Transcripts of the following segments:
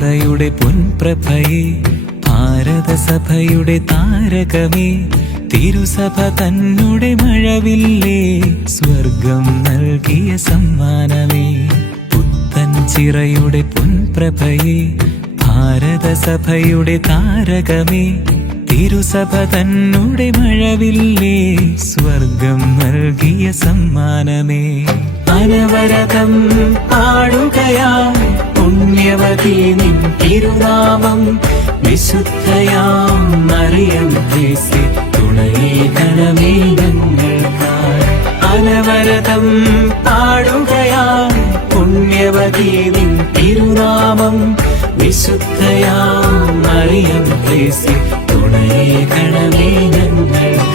ചിറയുടെ പൊൻപ്രഭയേ, ഭാരതസഭയുടെ താരകമേ, തിരുസഭ തന്നുടെ മഴവില്ലേ, സ്വർഗം നൽകിയ സമ്മാനമേ. പുത്തൻ ചിറയുടെ പൊൻപ്രഭയേ, ഭാരതസഭയുടെ താരകമേ, തിരുസഭ തന്നുടെ മഴവില്ലേ, സ്വർഗം നൽകിയ സമ്മാനമേ. അനവരതം പാടുകയാം പുണ്യവതി നിൻ തിരുനാമം, വിശുദ്ധയാം മറിയം ത്രേസ്യ തുണയേകണമേ ഞങ്ങൾക്കായി. അനവരതം പാടുകയാം പുണ്യവതി നിൻ തിരുനാമം, വിശുദ്ധയാം മറിയം ത്രേസ്യ തുണയേകണമേ ഞങ്ങൾക്കായി.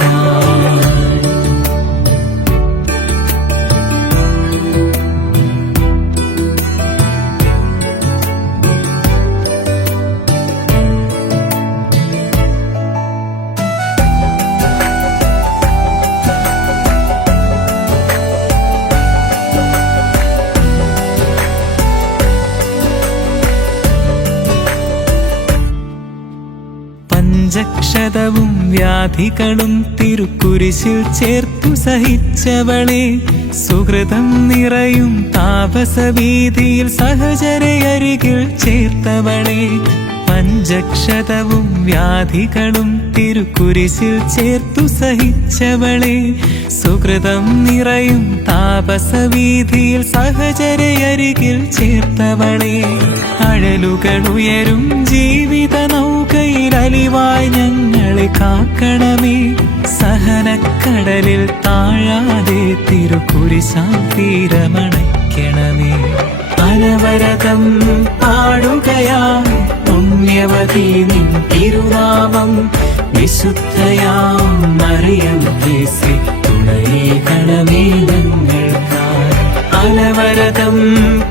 പഞ്ചക്ഷതവും വ്യാധികളും തിരുക്കുരിശിൽ ചേർത്തു സഹിച്ചവളെ, സുഹൃതം നിറയും താപസവീതിയിൽ സഹചരയരികിൽ ചേർത്തവളെ. പഞ്ചക്ഷതവും വ്യാധികളും തിരുക്കുരിശിൽ ചേർത്തു സഹിച്ചവളെ, സുഹൃതം നിറയും താപസവീതിയിൽ സഹചരയരികിൽ ചേർത്തവളെ. അഴലുകളുയരും ജീവിത നൗകയിൽ അലിവായി ഞങ്ങളെ കാക്കണമേ, സഹനക്കടലിൽ താഴാതെ തിരുക്കുരിശാം തീരമണയ്ക്കണമേ. അനവരതം പാടുകയാം പുണ്യവതി നിൻ തിരുനാമം, വിശുദ്ധയാം മറിയം ത്രേസ്യ തുണയേകണമേ ഞങ്ങൾക്കായി. അനവരതം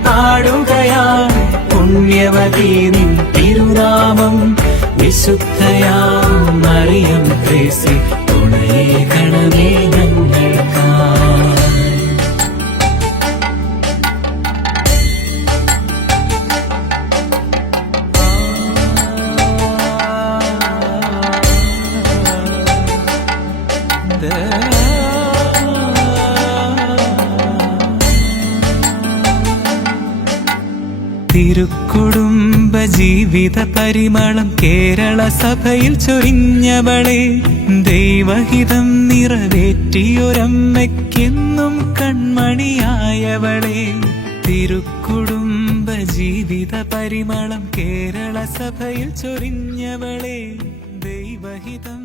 പാടുകയാം പുണ്യവതി നിൻ തിരുനാമം, വിശുദ്ധയാം മറിയം ത്രേസ്യ തുണയേകണമേ ഞങ്ങൾക്കായി. തിരുക്കുടുംബ ജീവിത പരിമളം കേരള സഭയിൽ ചൊരിഞ്ഞവളെ, ദൈവഹിതം നിറവേറ്റിയൊരമ്മയ്ക്കെന്നും കൺമണിയായവളെ. തിരുക്കുടുംബ ജീവിത പരിമളം കേരള സഭയിൽ ചൊരിഞ്ഞവളെ, ദൈവഹിതം